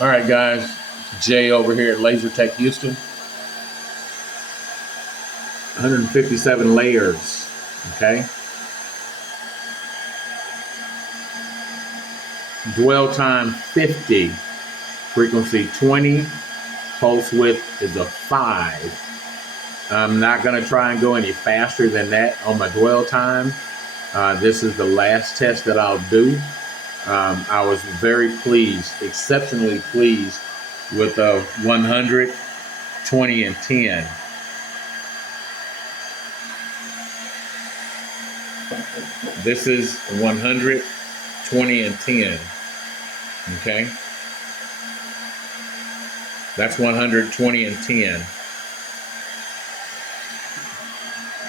All right, guys. Jay over here at Laser Tech Houston. 157 layers. Okay. Dwell time 50. Frequency 20. Pulse width is a 5. I'm not going to try and go any faster than that on my dwell time. This is the last test that I'll do. I was very pleased, exceptionally pleased with 100, 20, and 10. This is 100, 20, and 10. Okay? That's 100, 20, and 10.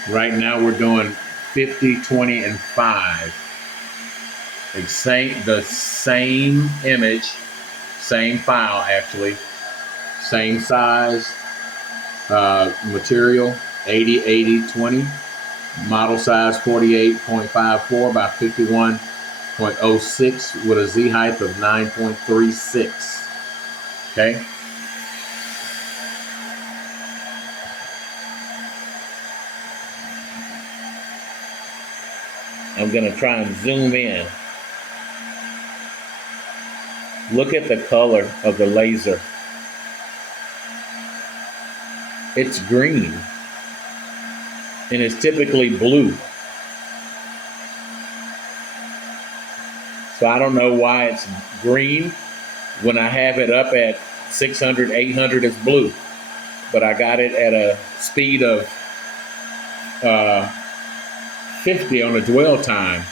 Right now we're doing 50, 20, and 5. The same image, same file actually, same size, material, 80, 80, 20. Model size 48.54 by 51.06 with a Z height of 9.36. Okay. I'm going to try and zoom in. Look at the color of the laser. It's green. And it's typically blue. So I don't know why it's green. When I have it up at 600, 800, it's blue. But I got it at a speed of 50 on the dwell time.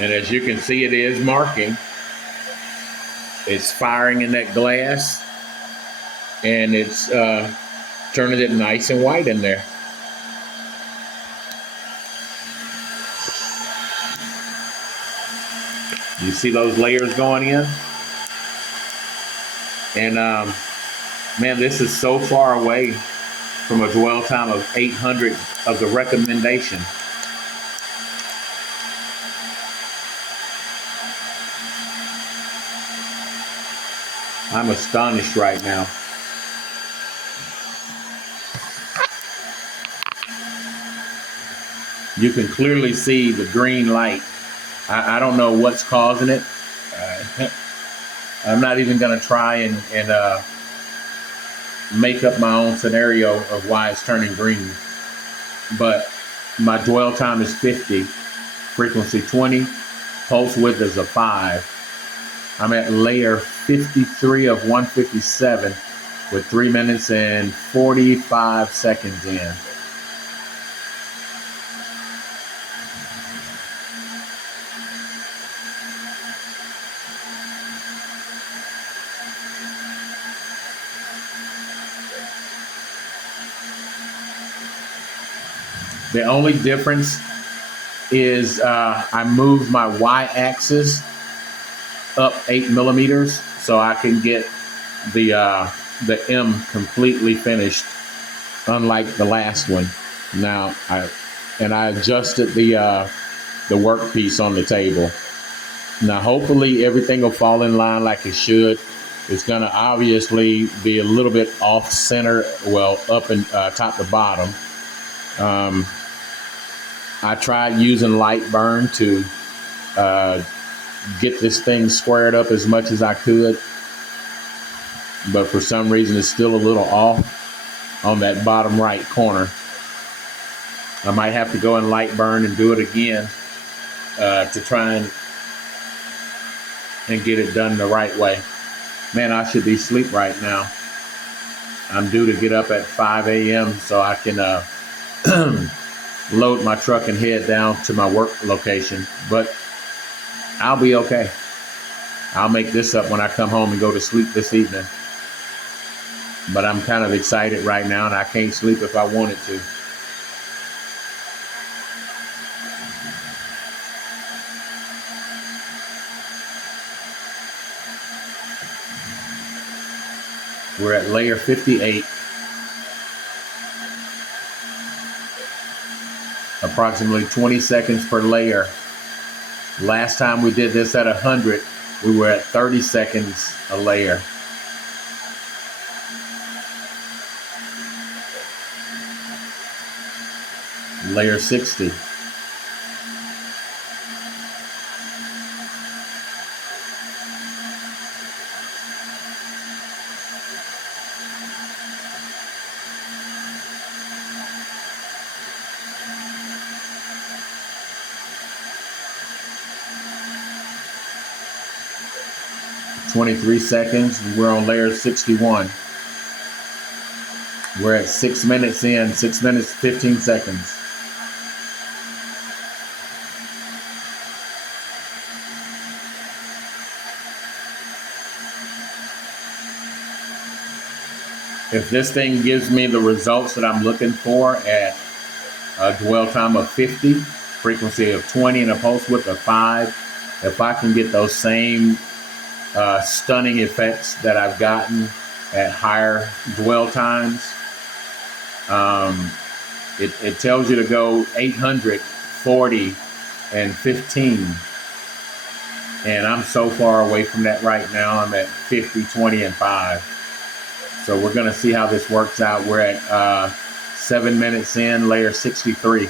And as you can see, it is marking. It's firing in that glass. And it's turning it nice and white in there. You see those layers going in? And man, this is so far away from a dwell time of 800 of the recommendation. I'm astonished right now. You can clearly see the green light. I don't know what's causing it. I'm not even going to try and make up my own scenario of why it's turning green. But my dwell time is 50, frequency 20, pulse width is a 5. I'm at layer 53 of 157 with 3 minutes and 45 seconds in. The only difference is I moved my y-axis up 8 millimeters so I can get the M completely finished, unlike the last one. Now I adjusted the workpiece on the table. Now hopefully everything will fall in line like it should. It's gonna obviously be a little bit off center, well, up and top to bottom. I tried using light burn to get this thing squared up as much as I could, but for some reason it's still a little off on that bottom right corner. I might have to go in light burn and do it again to try and get it done the right way. Man, I should be asleep right now. I'm due to get up at 5 a.m. so I can load my truck and head down to my work location, but I'll be okay. I'll make this up when I come home and go to sleep this evening. But I'm kind of excited right now, and I can't sleep if I wanted to. We're at layer 58. Approximately 20 seconds per layer. Last time we did this at 100, We were at 30 seconds a layer. Layer 60. "23 seconds. We're on layer 61. We're at 6 minutes in, 6 minutes, 15 seconds. If this thing gives me the results that I'm looking for at a dwell time of 50, frequency of 20, and a pulse width of 5, if I can get those same stunning effects that I've gotten at higher dwell times, it tells you to go 800, 40, and 15. And I'm so far away from that right now. I'm at 50, 20, and 5. So we're going to see how this works out. We're at 7 minutes in, layer 63.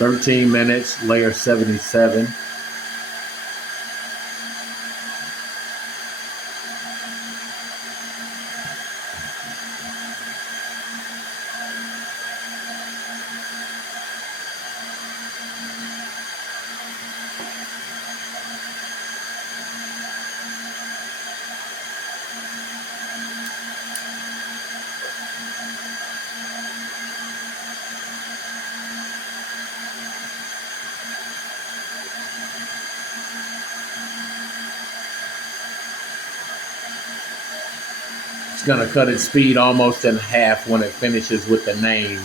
13 minutes, layer 77. It's going to cut its speed almost in half when it finishes with the name.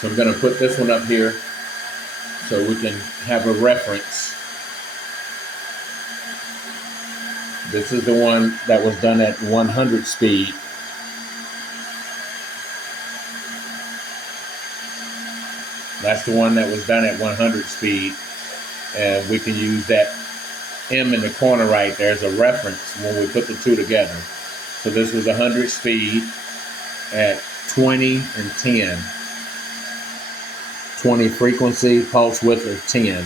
So I'm going to put this one up here so we can have a reference. This is the one that was done at 100 speed. That's the one that was done at 100 speed. And we can use that M in the corner right there as a reference when we put the two together. So this was 100 speed at 20 and 10. 20 frequency, pulse width of 10.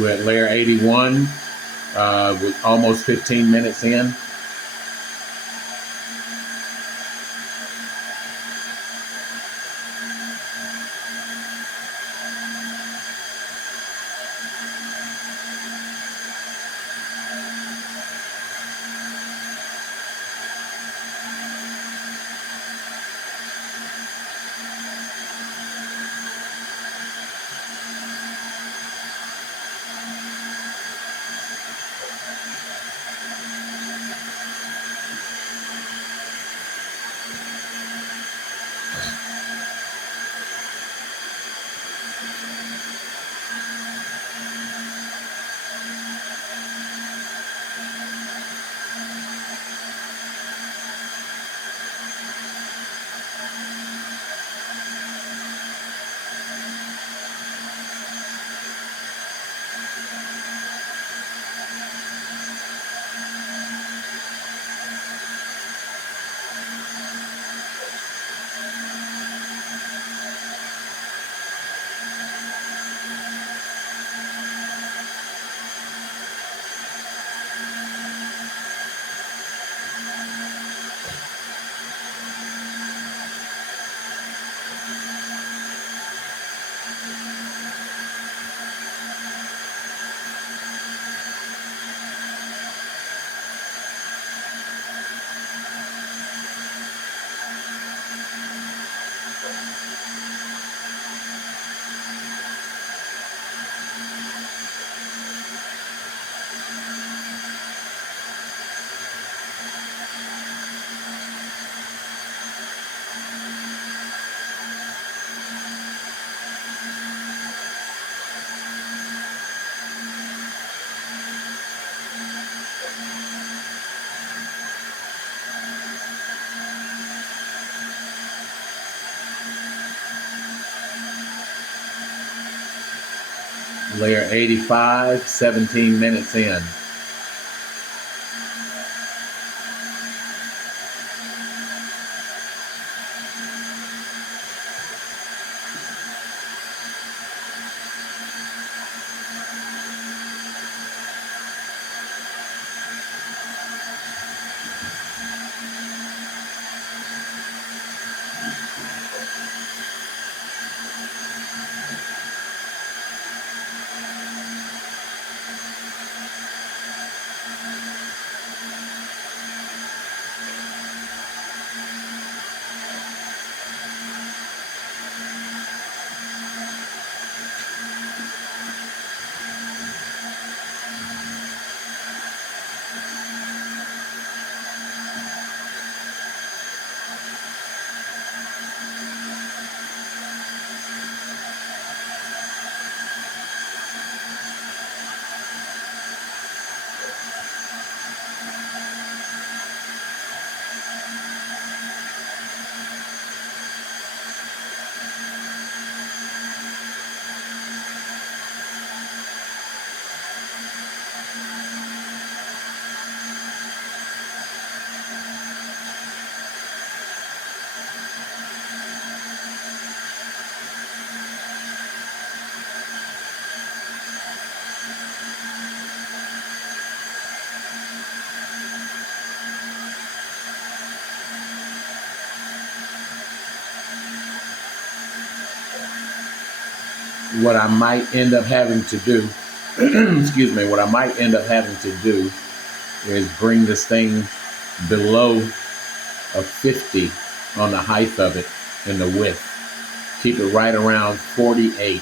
We're at layer 81, with almost 15 minutes in. Layer 85, 17 minutes in. what I might end up having to do, excuse me, what I might end up having to do is bring this thing below a 50 on the height of it and the width. Keep it right around 48.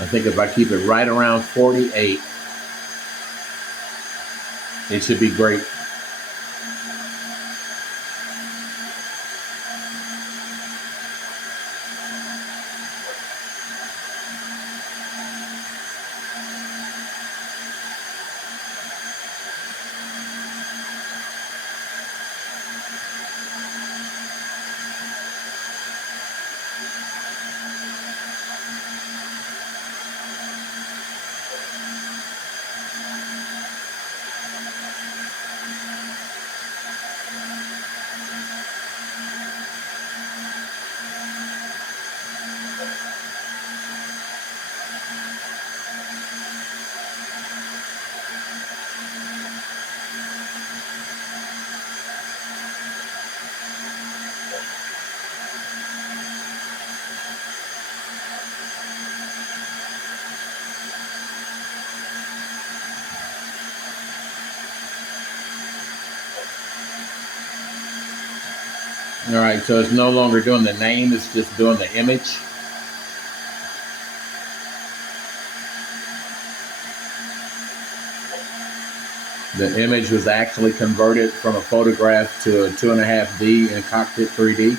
I think if I keep it right around 48, it should be great. All right, so it's no longer doing the name, it's just doing the image. The image was actually converted from a photograph to a 2.5D in Cockpit 3D.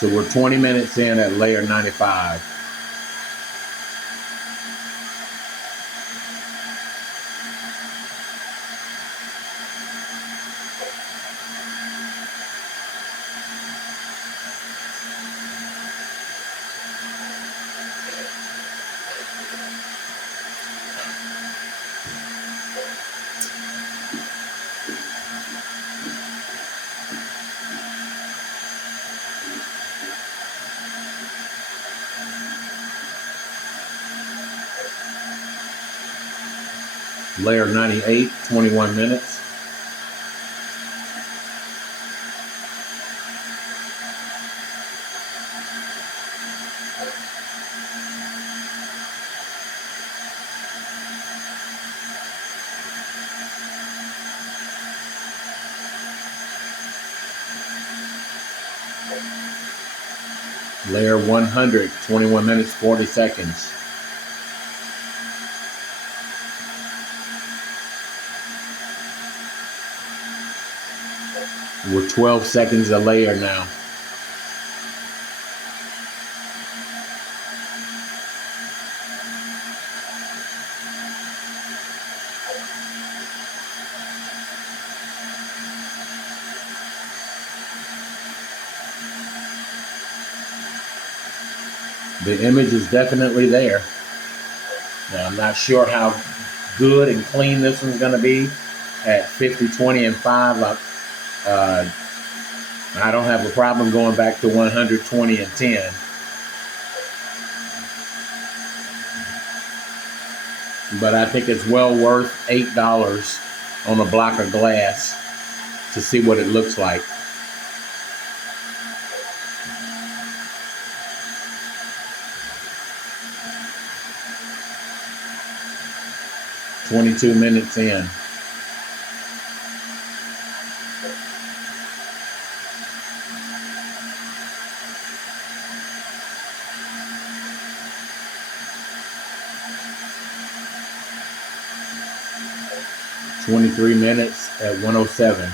So we're 20 minutes in at layer 95. Layer 98, 21 minutes. Layer 100, 21 minutes, 40 seconds. We're 12 seconds a layer now. The image is definitely there. Now, I'm not sure how good and clean this one's going to be at 50, 20, and 5. I don't have a problem going back to 120 and 10. But I think it's well worth $8 on a block of glass to see what it looks like. "22 minutes in. "23 minutes at 107.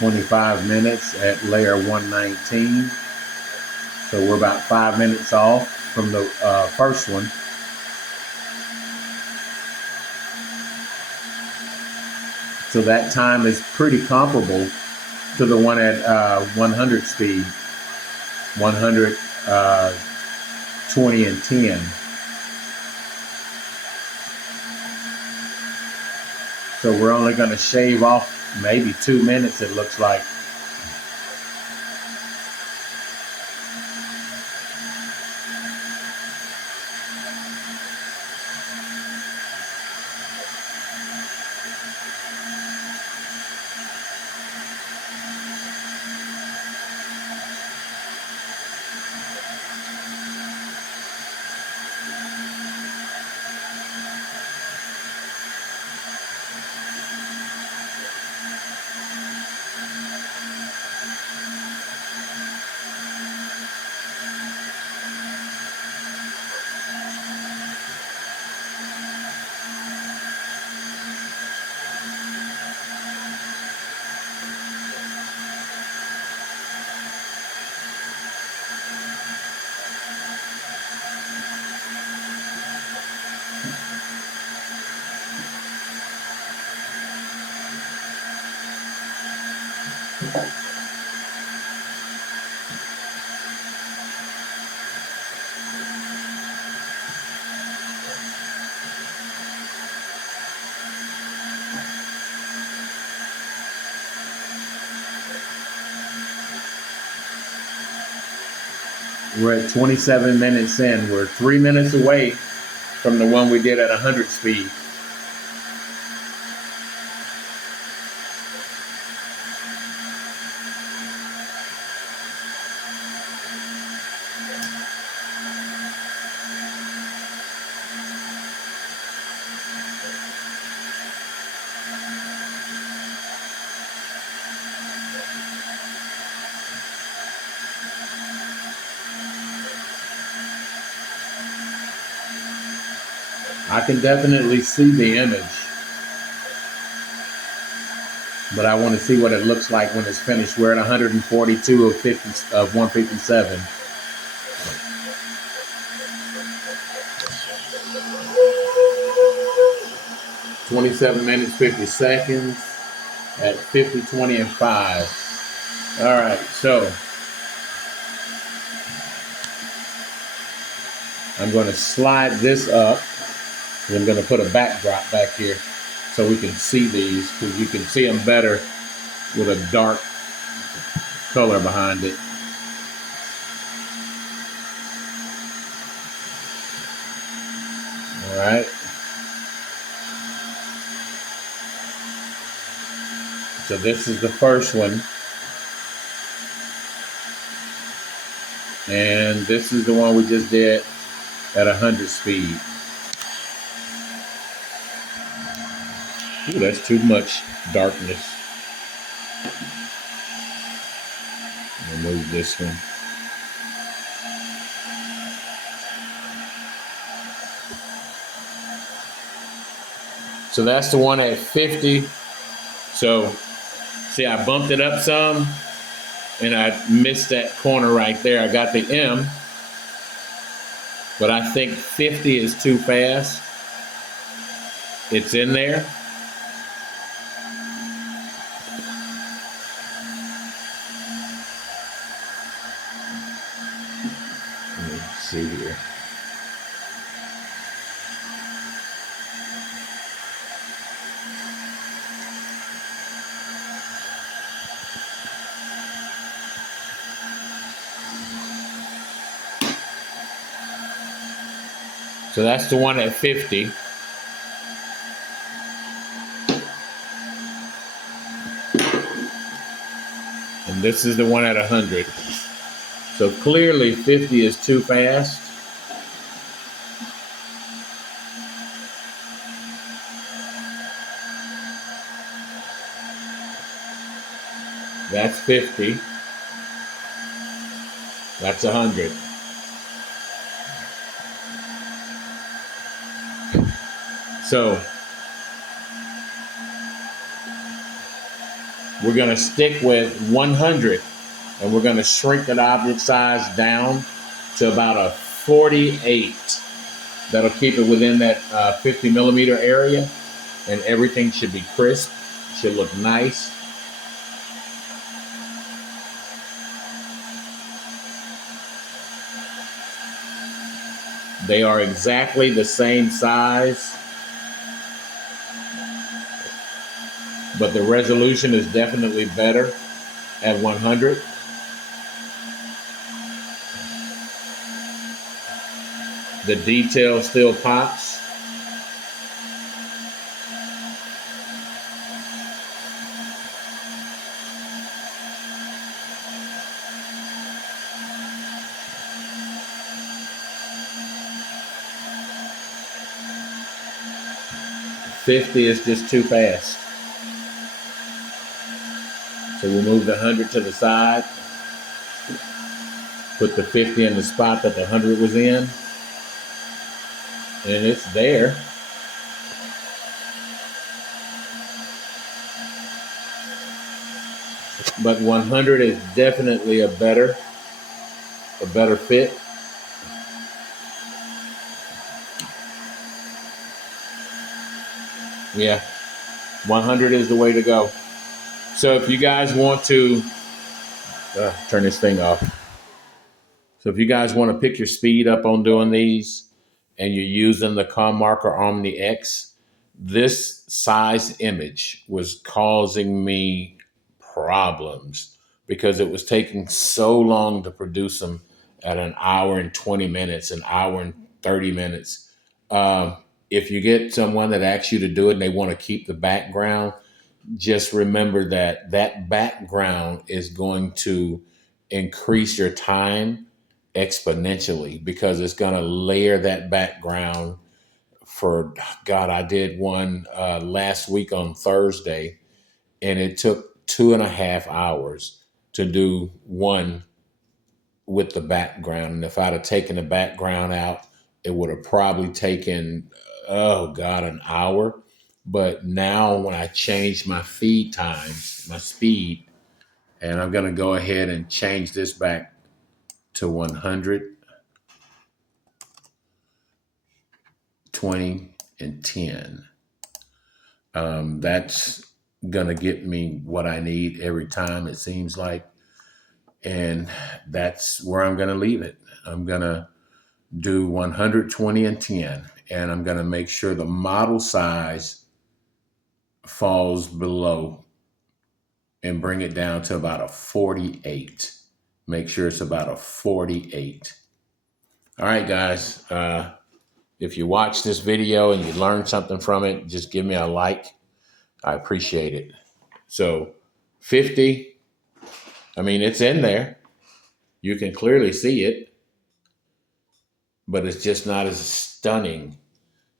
25 minutes at layer 119. So we're about 5 minutes off from the first one. So that time is pretty comparable to the one at 100 speed, 100, 20, and 10. So we're only going to shave off maybe 2 minutes, it looks like. We're at 27 minutes in. We're 3 minutes away from the one we did at 100 speed. I can definitely see the image, but I want to see what it looks like when it's finished. We're at 142 of 157. "27 minutes, 50 seconds at 50, 20, and 5. All right, so I'm going to slide this up. I'm going to put a backdrop back here so we can see these, because you can see them better with a dark color behind it. All right. So this is the first one. And this is the one we just did at 100 speed. Ooh, that's too much darkness. Remove this one. So that's the one at 50. So see, I bumped it up some and I missed that corner right there. I got the M, but I think 50 is too fast. It's in there. Let's see here. So that's the one at 50. And this is the one at 100. So clearly 50 is too fast. That's 50. That's 100. So we're going to stick with 100, and we're going to shrink that object size down to about a 48. That'll keep it within that 50 millimeter area, and everything should be crisp, should look nice. They are exactly the same size, but the resolution is definitely better at 100. The detail still pops. $50 is just too fast. So we'll move the 100 to the side. Put the 50 in the spot that the 100 was in. And it's there. But 100 is definitely a better fit. Yeah, 100 is the way to go. So if you guys want to turn this thing off. So if you guys want to pick your speed up on doing these, and you're using the ComMarker Omni X, this size image was causing me problems because it was taking so long to produce them at an hour and 20 minutes, an hour and 30 minutes. If you get someone that asks you to do it and they want to keep the background, just remember that that background is going to increase your time exponentially because it's going to layer that background for, God, I did one last week on Thursday, and it took 2.5 hours to do one with the background. And if I'd have taken the background out, it would have probably taken, oh God, an hour. But now when I change my feed time, my speed, and I'm going to go ahead and change this back to 100, 20, and 10. That's going to get me what I need every time, it seems like. And that's where I'm going to leave it. I'm going to do 120 and 10, and I'm going to make sure the model size falls below and bring it down to about a 48. Make sure it's about a 48. All right, guys. If you watch this video and you learned something from it, just give me a like. I appreciate it. So 50, I mean, it's in there. You can clearly see it, but it's just not as stunning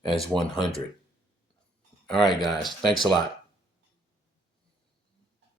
as 100. All right, guys. Thanks a lot.